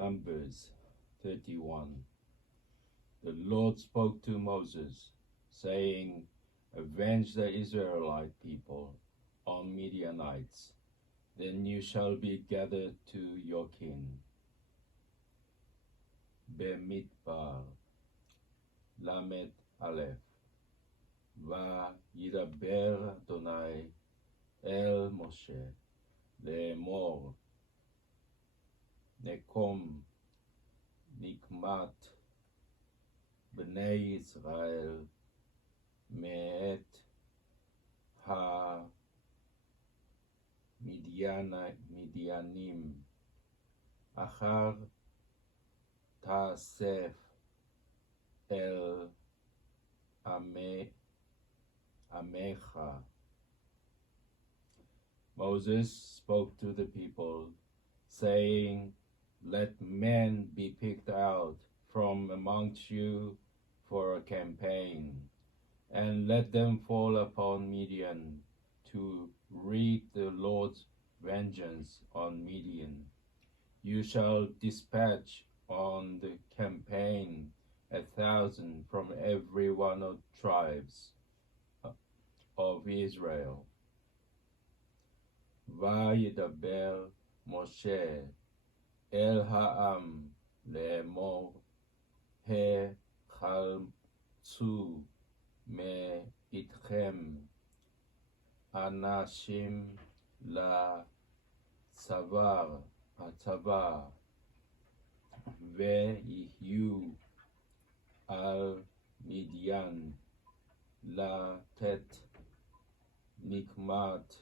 Numbers 31. The Lord spoke to Moses, saying, Avenge the Israelite people on Midianites, then you shall be gathered to your king. במדבר למד א' וידבר אדוני אל משה לאמור נקום נקמת בני ישראל מאת המדיינים אחר תאסף אל עמך. Moses spoke to the people, saying, Let men be picked out from amongst you for a campaign, and let them fall upon Midian to wreak the Lord's vengeance on Midian. You shall dispatch on the campaign 1,000 from every one of the tribes of Israel. וידבר משה אל העם לאמור החלצו מאיתכם אנשים הצבא ויהיו על מדיין לתת נקמת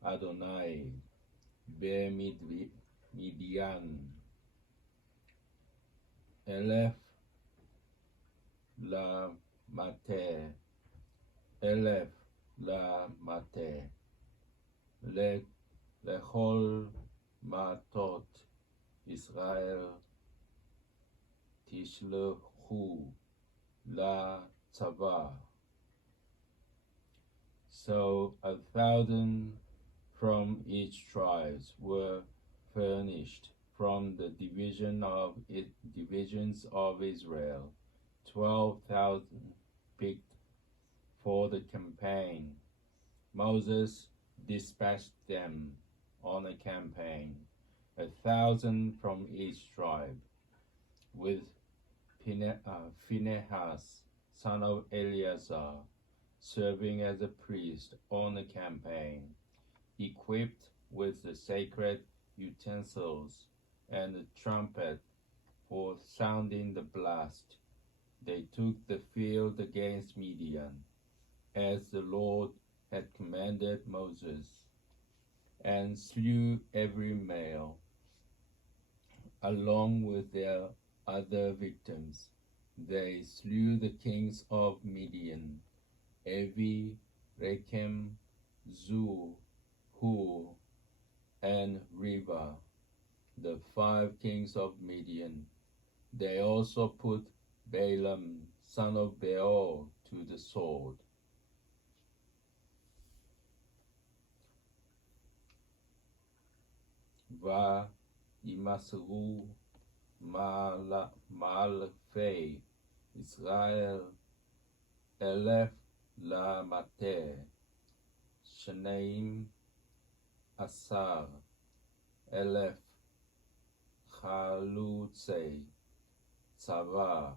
אדוני במדיין 1,000 למטה 1,000 למטה לכל מטות ישראל תשלחו לצבא. So 1,000 from each tribe were furnished from the divisions of Israel. 12,000 picked for the campaign. Moses dispatched them on a campaign, 1,000 from each tribe, with Phinehas, son of Eleazar, serving as a priest on the campaign, equipped with the sacred utensils and the trumpet for sounding the blast. They took the field against Midian, as the Lord had commanded Moses, and slew every male, along with their other victims. They slew the kings of Midian, Evi, Rechem, Zur, Hur, and Reba, the 5 kings of Midian. They also put Balaam, son of Beor, to the sword. וימסרו מאלפי ישראל 1,000 למטה 12,000 חלוצי צבא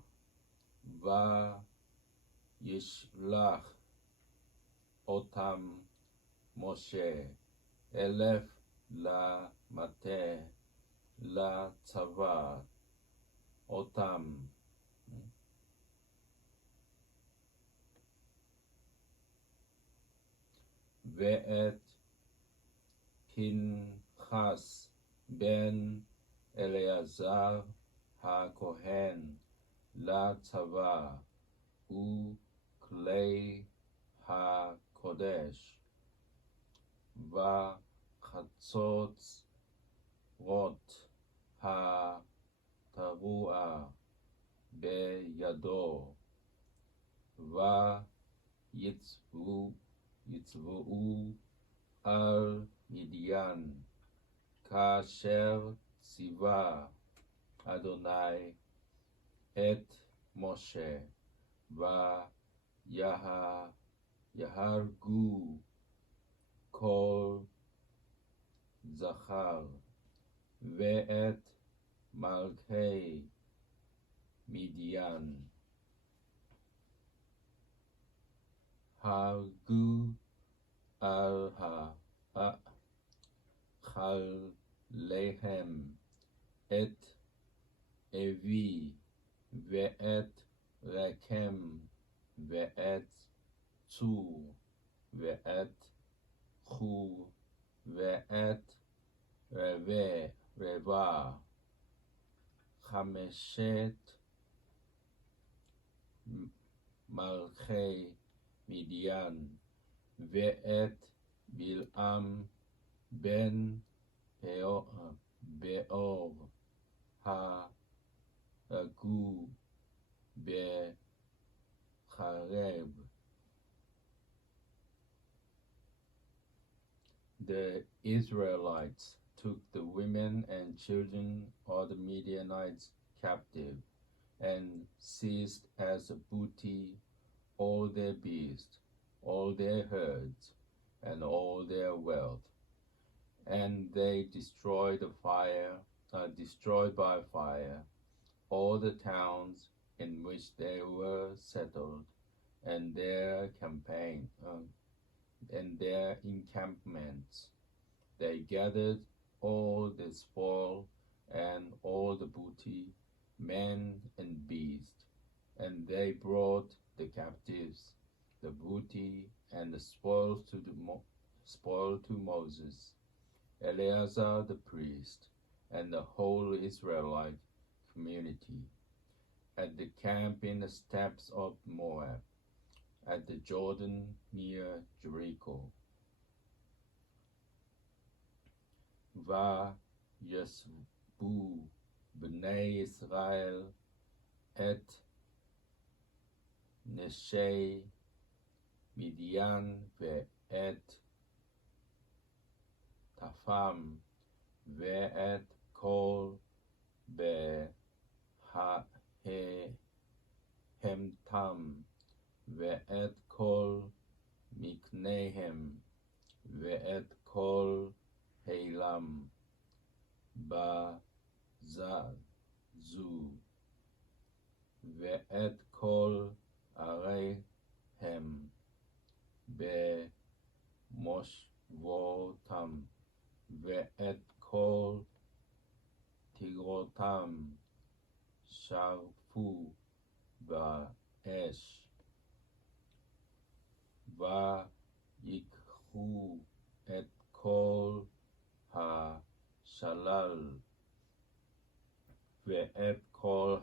וישלח אותם משה 1,000 למטה לצבא אותם ואת פנחס בן אלעזר הכהן לצבא וכלי הקודש וחצוצרות התרועה בידו ויצבאו על מדיין כאשר ציווה אדוני את משה ויהרגו כל זכר ואת מלכי מדיין הרגו על חייליהם את אבי ואת רקם ואת צור ואת חור ואת רבע חמשת מלכי מדיין ואת בלעם בן באור הרגו בחרב. The Israelites took the women and children of the Midianites captive and seized as a booty all their beasts, all their herds, and all their wealth. And they destroyed by fire all the towns in which they were settled, and their encampments. They gathered all the spoil and all the booty, men and beasts, and they brought the captives, the booty, and the spoil to Moses, Eleazar the priest, and the whole Israelite community at the camp in the steppes of Moab, at the Jordan near Jericho. וישבו בני ישראל את נשי מדיין ואת טפם ואת כל בהמתם ואת כל מקניהם ואת כל הילם בזזו ואת כל עריהם במושבותם ואת כל תגרותם שרפו באש ויקחו את כל השלל ואת כל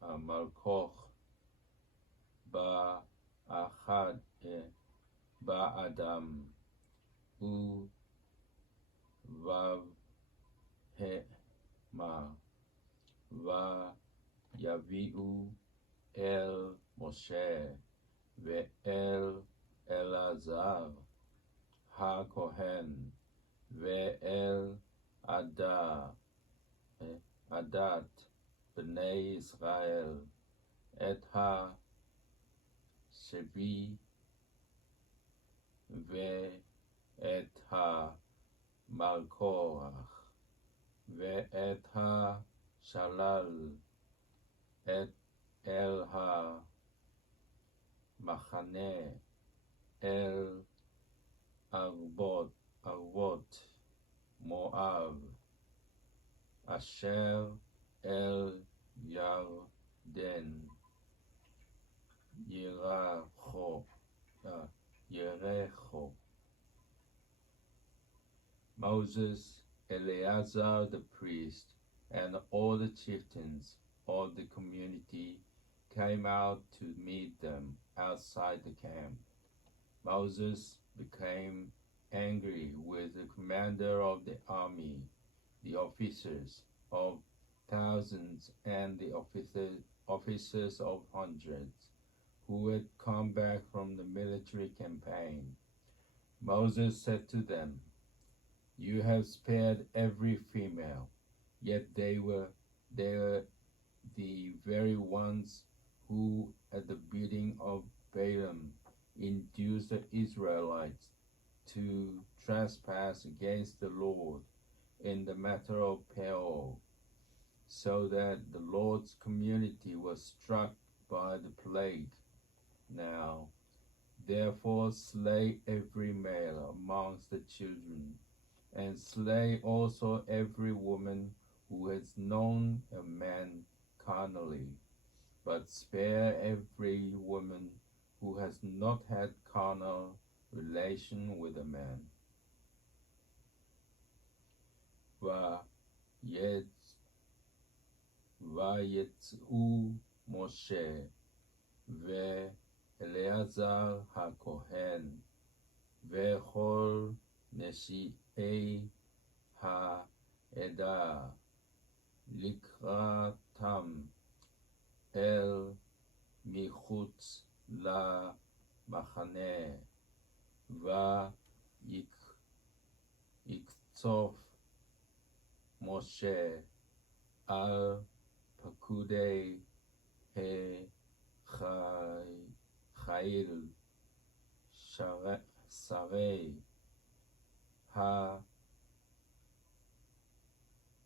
המלכוך באדם ובהמה ויביאו אל משה ואל אלעזר הכהן ואל עדת בני ישראל את השבי ואת המלכוח ואת השלל אל המחנה אל ערבות מואב אשר אל ירדן ירחו. Moses, Eleazar the priest, and all the chieftains of the community came out to meet them outside the camp. Moses became angry with the commander of the army, the officers of thousands, and the officers of hundreds, who had come back from the military campaign. Moses said to them, You have spared every female, yet they were the very ones who, at the bidding of Balaam, induced the Israelites to trespass against the Lord in the matter of Peor, so that the Lord's community was struck by the plague. Now, therefore, slay every male amongst the children, and slay also every woman who has known a man carnally, but spare every woman who has not had carnal relation with a man. ויצאו משה ואליעזר הכהן וכל נשיאי העדה לקראתם אל מחוץ למחנה, ויקצוף משה על פקודי החיל שרי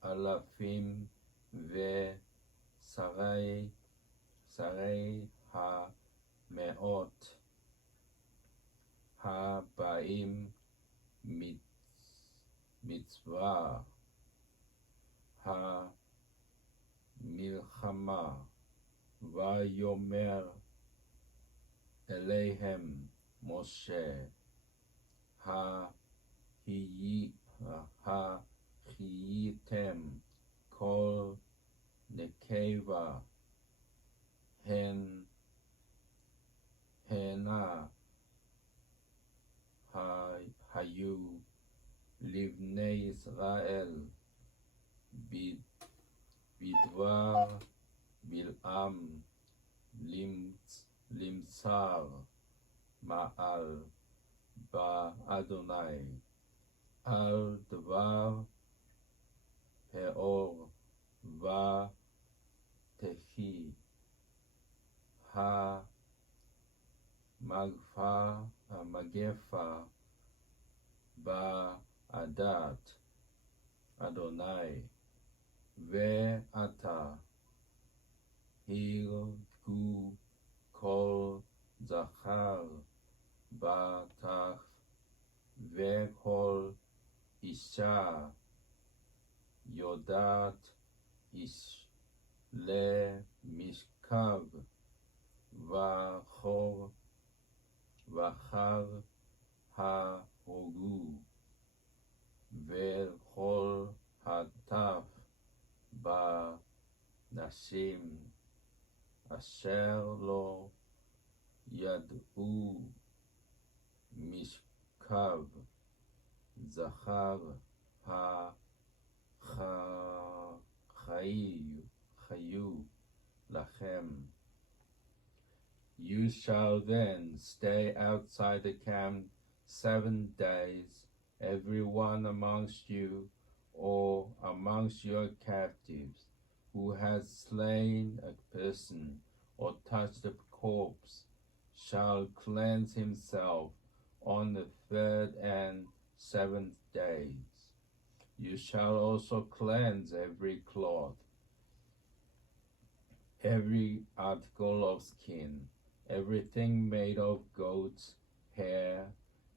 האלפים ושרי המאות הבאים מצבא המלחמה, ויאמר אליהם משה, החייתם כל נקבה הנה היו לבני ישראל בדבר בלעם למסר מעל באדוני על דבר פאור ותחי המגפה בעדת אדוני, ועתה הרגו כל זכר בתך וכל אישה יודעת איש למשכב וחר ההוגו וכל הטף בנשים אשר לא ידעו משכב זכר חיו לכם. You shall then stay outside the camp 7 days, every one amongst you or amongst your captives who has slain a person or touched a corpse shall cleanse himself on the 3rd and 7th days. You shall also cleanse every cloth, every article of skin, everything made of goat's hair,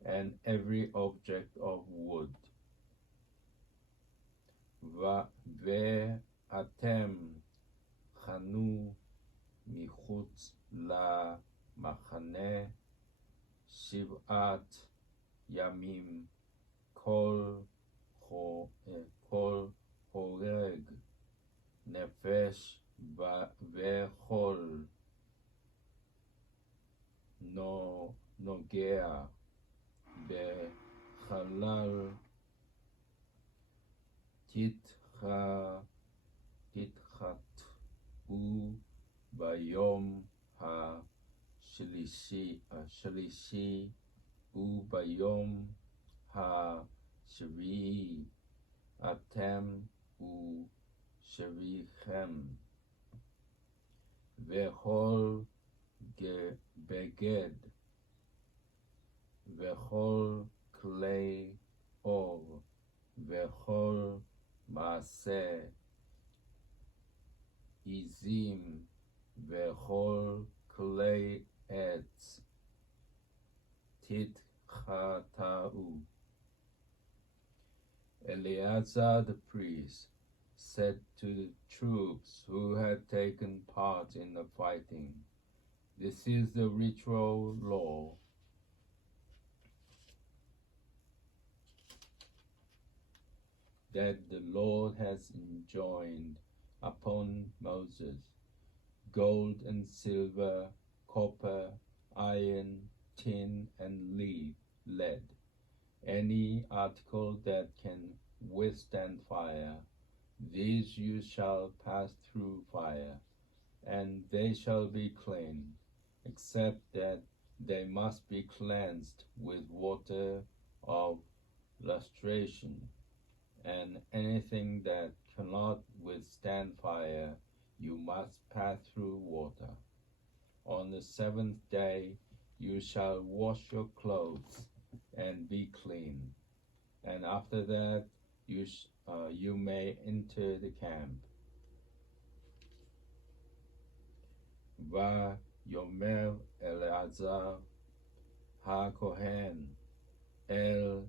and every object of wood. ואתם חנו מחוץ למחנה 7 ימים, כל הורג נפש וכל נוגע בחלל תתחטאו ביום השלישי וביום שביעי אתם ושביכם, וכל בגד, וכל כלי אור, וכל מעשה עזים, וכל כלי עץ תתחטאו. Eleazar the priest said to the troops who had taken part in the fighting, "This is the ritual law that the Lord has enjoined upon Moses: gold and silver, copper, iron, tin, and lead, any article that can withstand fire, these you shall pass through fire, and they shall be clean, except that they must be cleansed with water of lustration, and anything that cannot withstand fire you must pass through water. On the seventh day you shall wash your clothes and be clean, and after that you may enter the camp." ויאמר אלעזר הכהן אל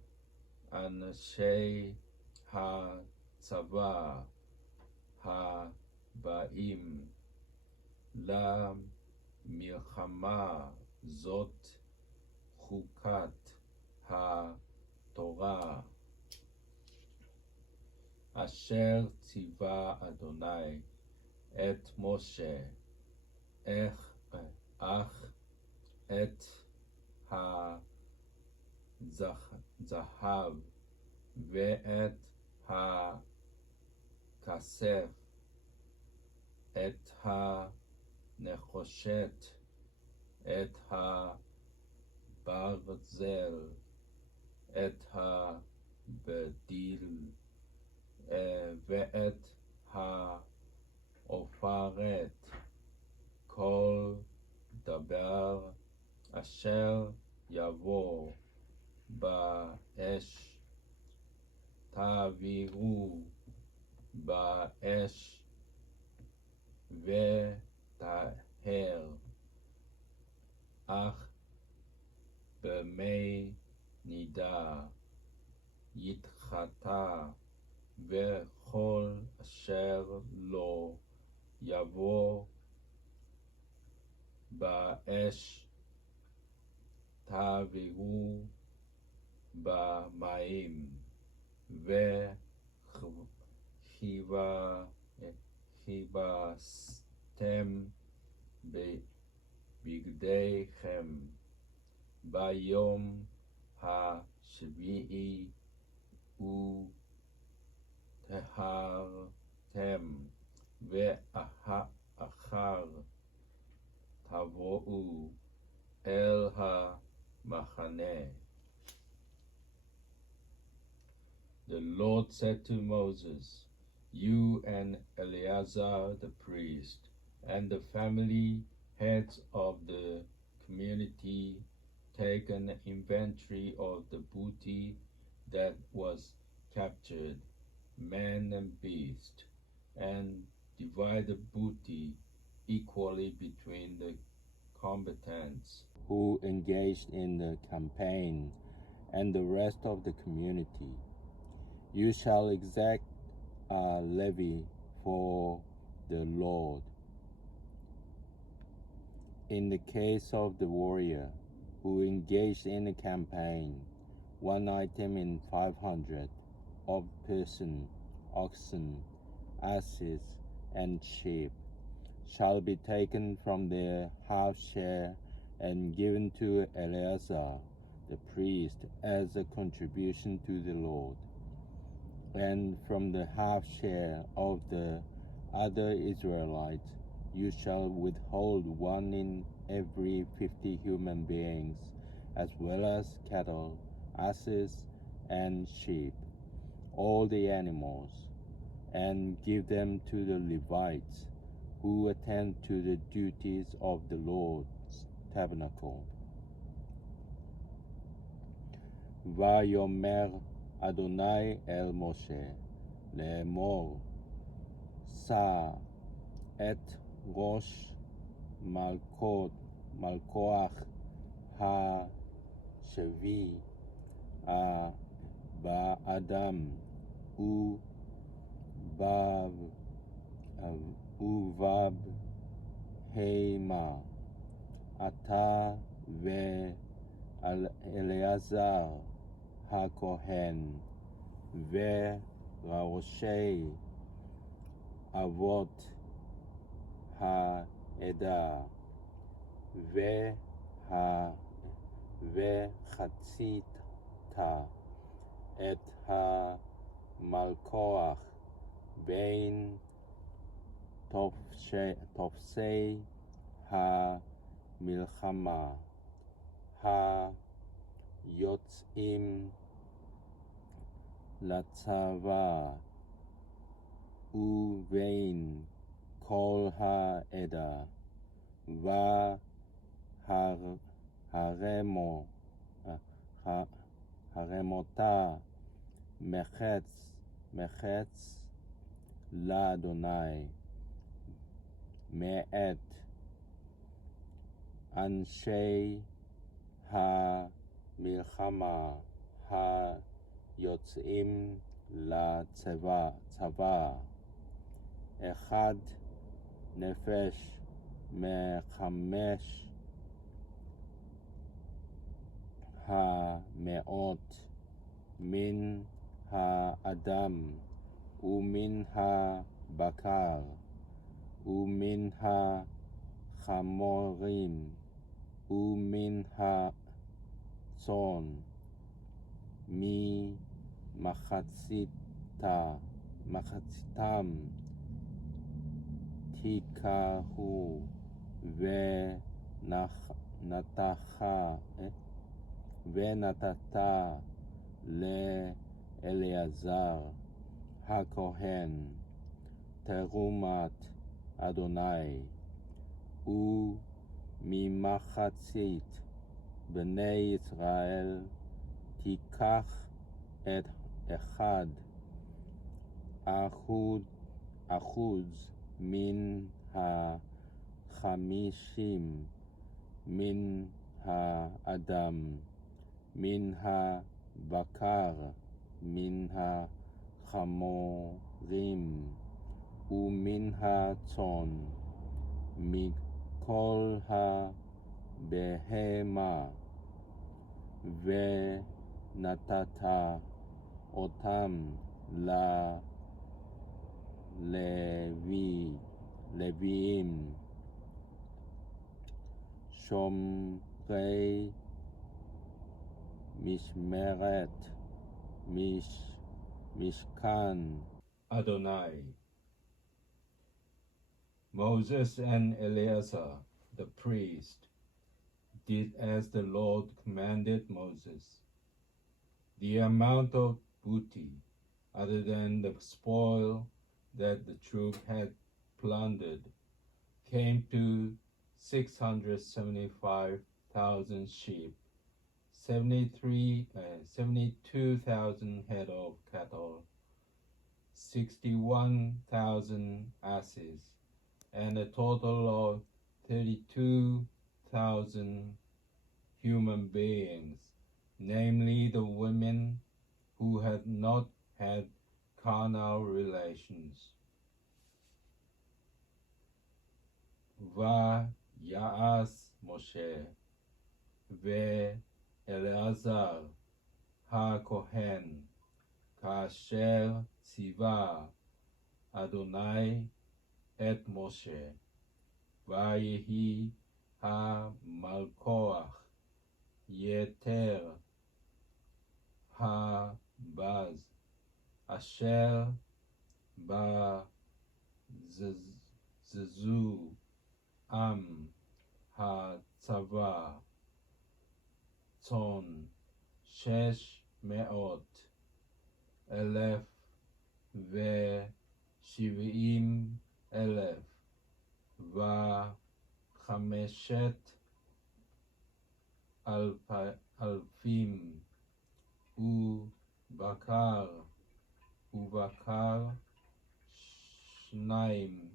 אנשי הצבא הבאים למלחמה, זאת חוקת התורה אשר ציווה אדוני את משה, אך את הזהב ואת הכסף, את הנחושת, את הברזל, את הבדיל, ואת העופרת, כל דבר אשר יבוא באש תביאו באש וטהר, אך במי נידה יתחטא, וכל אשר לא יבוא באש תביאו במים, וכיבסתם בבגדיכם ביום השביעי וטהרתם, ואחר תבואו אל המחנה. The Lord said to Moses, "You and Eleazar the priest, and the family heads of the community, take an inventory of the booty that was captured, man and beast, and divide the booty equally between the combatants who engaged in the campaign and the rest of the community. You shall exact a levy for the Lord. In the case of the warrior who engaged in a campaign, 1 item in 500 of person, oxen, asses, and sheep shall be taken from their half share and given to Eleazar the priest as a contribution to the Lord. And from the half share of the other Israelites you shall withhold 1 in every 50 human beings, as well as cattle, asses, and sheep, all the animals, and give them to the Levites, who attend to the duties of the Lord's tabernacle. ויאמר אדוני אל משה לאמור, שא את ראש מלכוח השבי באדם ובבהמה, אתה ואלעזר הכהן וראשי אבות העדה וחצית את המלכוח בין תופסי המלחמה היוצאים לצבא ובין כל העדה והרמותה מחץ לאדוני מאת אנשי המלחמה היוצאים לצבא, אחד נפש מחמש המאות מן האדם ומן הבקר ומן החמורים ומן הצאן מחציתם תיקחו ונתת לאלעזר הכהן תרומת אדוני, וממחצית בני ישראל תיקח את 1% מן 50 מן האדם, מן הבקר, מן החמורים ומן הצאן, מכל הבהמה, ונתת אותם ללוויים שומרי משמרת משכן Adonai. Moses and Eleazar the priest did as the Lord commanded Moses. The amount of booty, other than the spoil that the troop had plundered, came to 675,000 sheep, 72,000 head of cattle, 61,000 asses, and a total of 32,000 human beings, namely the women who had not had carnal relations. ויעש משה ואלעזר הכהן כאשר ציווה אדוני את משה, ויהי המלכוח יתר הבז אשר בזזו עם הצבא צאן 600 מאות אלף ושבעים אלף וחמשת אלפים ובקר שניים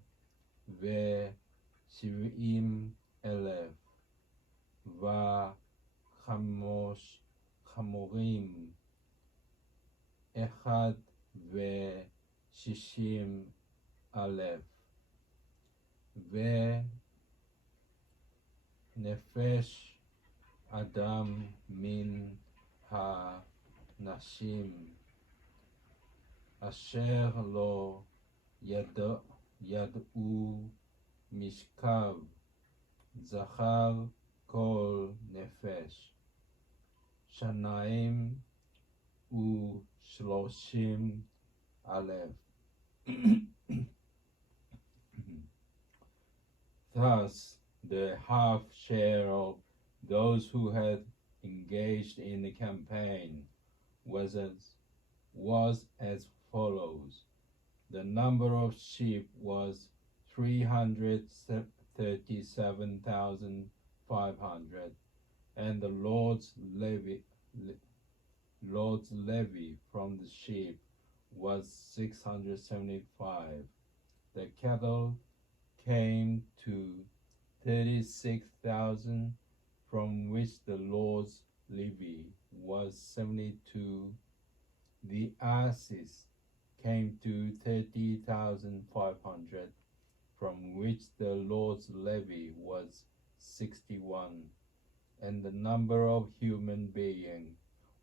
ושבעים אלף וחמורים אחד ושישים אלף ונפש אדם מן הנשים אשר לא ידעו משכב זכר כל נפש שניים ושלושים אלף. Thus, the half share of those who had engaged in the campaign was as follows. The number of sheep was 337,500, and the Lord's levy from the sheep was 675. The cattle came to 36,000, from which the Lord's levy was 72. The asses came to 30,500, from which the Lord's levy was 61. And the number of human beings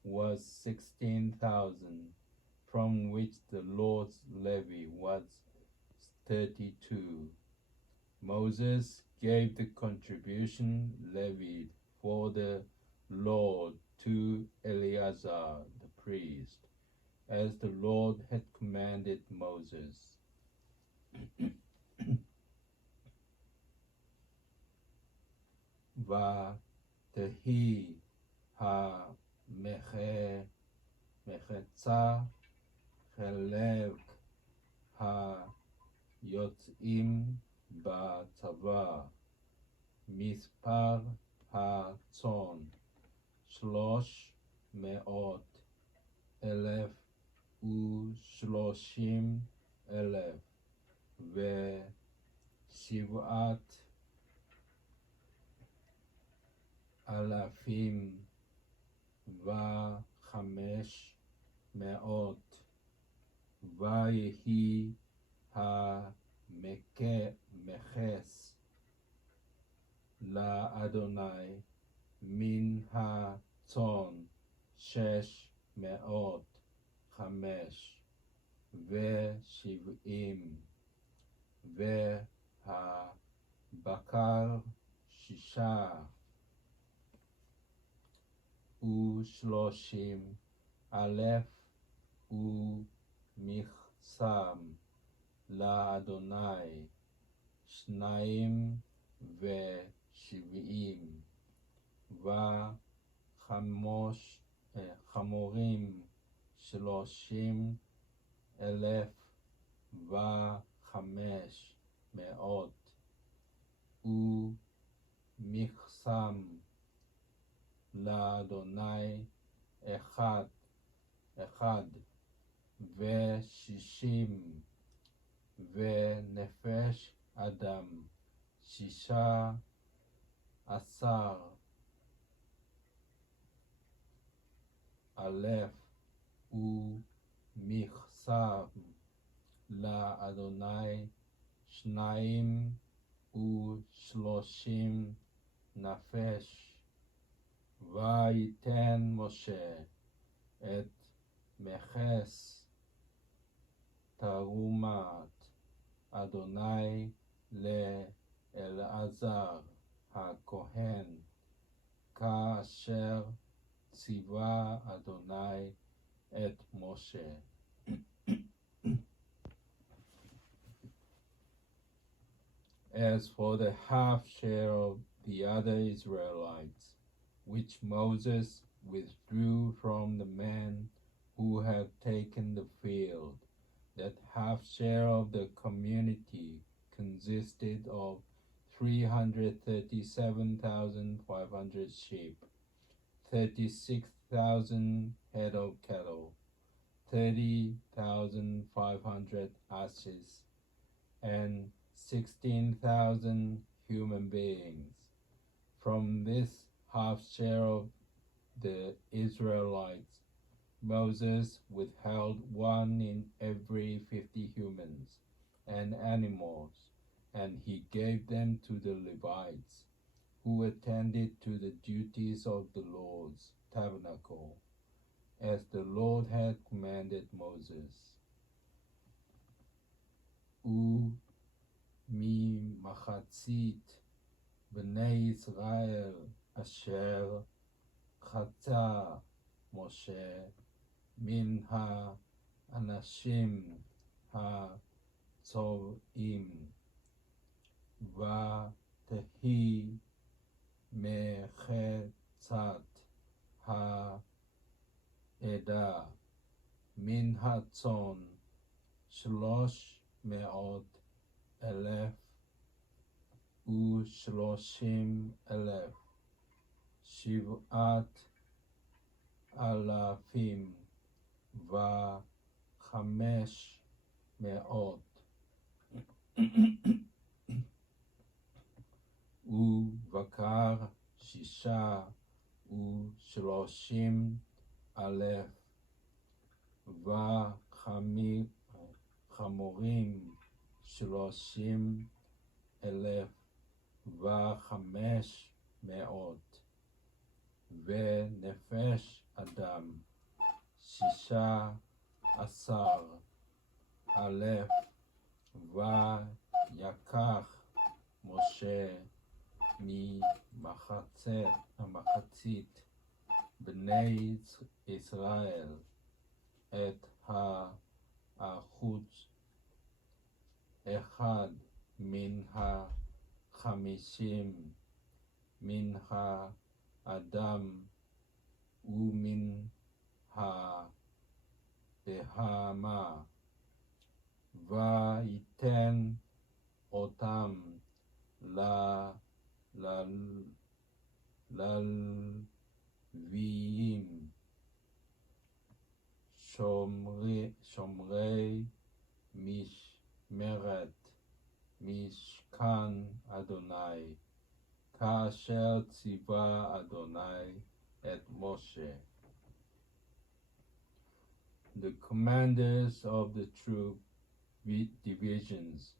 was 16,000, from which the Lord's levy was 32. Moses gave the contribution levied for the Lord to Eleazar the priest, as the Lord had commanded Moses. ותהי המחצה חלק היוצאים בצבא, מספר הצאן 300,000 ו30,000 ושבעת אלפים ו500. ויהי המכס לאדוני מן הצאן 675 והבקר 36,000 ומכסם לאדוני 72 וחמורים 30,500 ומכסם לאדוני 160 ונפש אדם 16,000 ומכסם לאדוני 32 נפש. ויתן משה את מכס תרומת אדוני לאלעזר הכהן, כאשר ציווה אדוני את משה. As for the half share of the other Israelites, which Moses withdrew from the men who had taken the field. That half share of the community consisted of 337,500 sheep, 36,000 head of cattle, 30,500 asses, and 16,000 human beings. From this half share of the Israelites, Moses withheld one in every 50 humans and animals, and he gave them to the Levites, who attended to the duties of the Lord's tabernacle, as the Lord had commanded Moses. וממחצית בני ישראל אשר חצה משה מן האנשים הצובעים, ותהי מחצת העדה מן הצאן 300,000 ו30,000, 7,500, ובקר 36,000, וחמורים 30,500, ונפש אדם 16,000, ויקח משה ממחצית בני ישראל את החוץ אחד מן 50 מן האדם ומן הבהמה, ויתן אותם ללוויים שומרי משמרת משכן אדוני, כאשר ציווה אדוני את משה. The commanders of the troop divisions,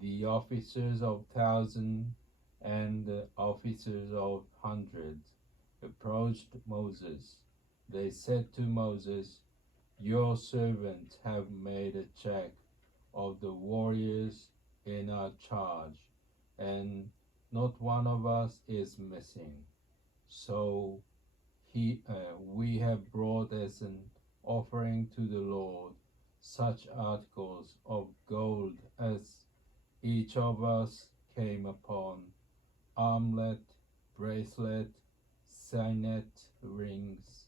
the officers of thousands and the officers of hundreds, approached Moses. They said to Moses, "Your servants have made a check of the warriors in our charge, and not one of us is missing. So we have brought as an offering to the Lord such articles of gold as each of us came upon: armlet, bracelet, signet, rings,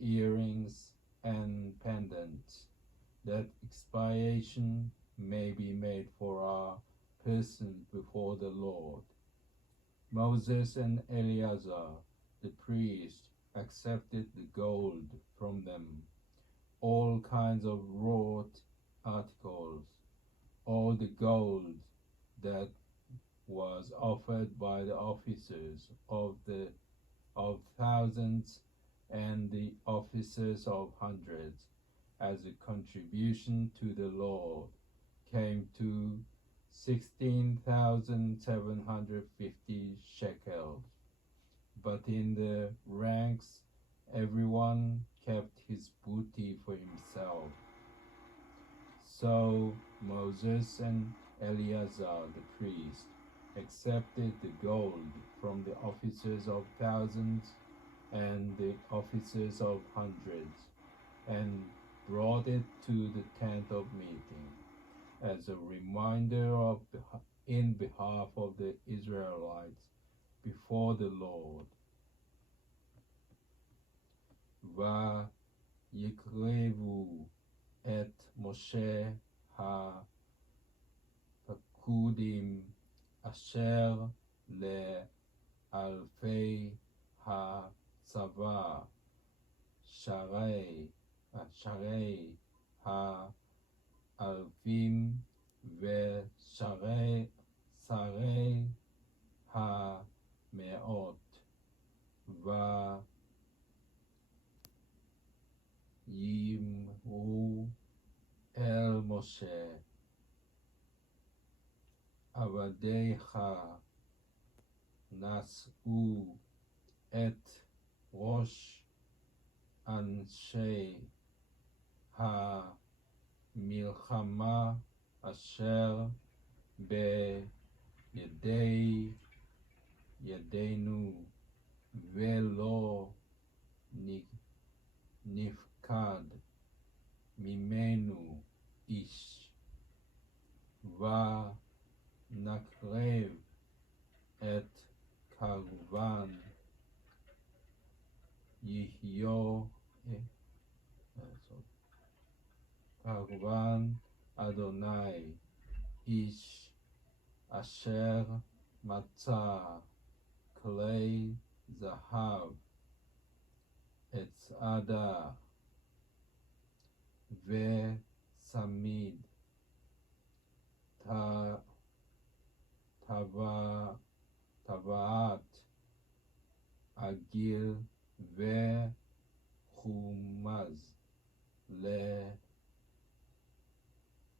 earrings, and pendants, that expiation may be made for our person before the Lord." Moses and Eleazar, the priest, accepted the gold from them, all kinds of wrought articles, all the gold that was offered by the officers of thousands and the officers of hundreds as a contribution to the Lord, came to 16,750 shekels. But in the ranks everyone kept his booty for himself. So Moses and Eleazar the priest accepted the gold from the officers of thousands and the officers of hundreds, and brought it to the tent of meeting as a reminder in behalf of the Israelites before the Lord. ויקרבו את משה הפקודים אשר לאלפי הצבא שרי האלפים ושרי המאות ויאמרו אל משה עבדיך נשאו את ראש אנשי המלחמה אשר בידינו ולא נפקד ממנו איש ונקרב את קרבן קרבן אדוני איש אשר מצא כלי זהב הצעדה וצמיד טבעת עגיל וחומז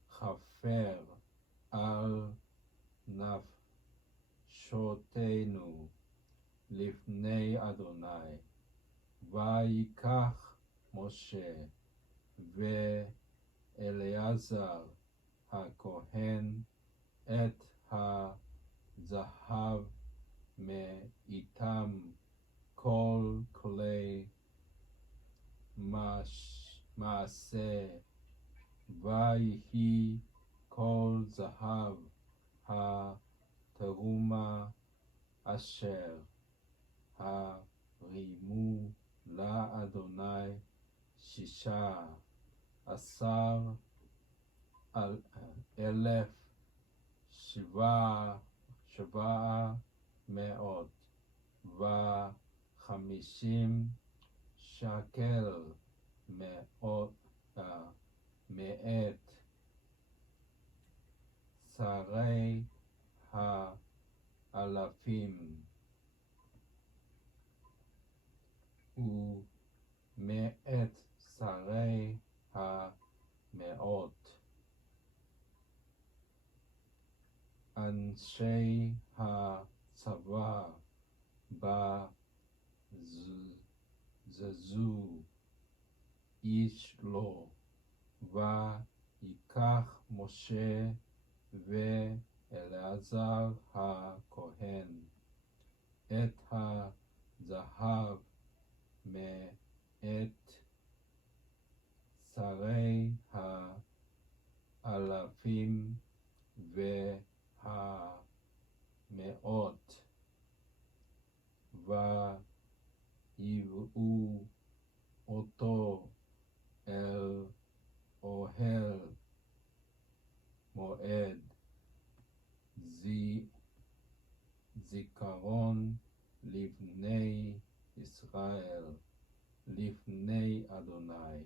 לכפר על נפשותינו לפני אדוני. ויקח משה ואליעזר הכהן את הזהב מאיתם כל כלי מעשה ויהי כל זהב התרומה אשר הרימו לאדוני 16,700 750 שקל מאת שרי האלפים ומאת שרי המאות אנשי הצבא בזזו איש לו ויקח משה ואליעזר הכהן את הזהב מאת שרי האלפים והמאות ויביאו אותו אל אוהל מועד זיכרון לבני ישראל לפני אדוני.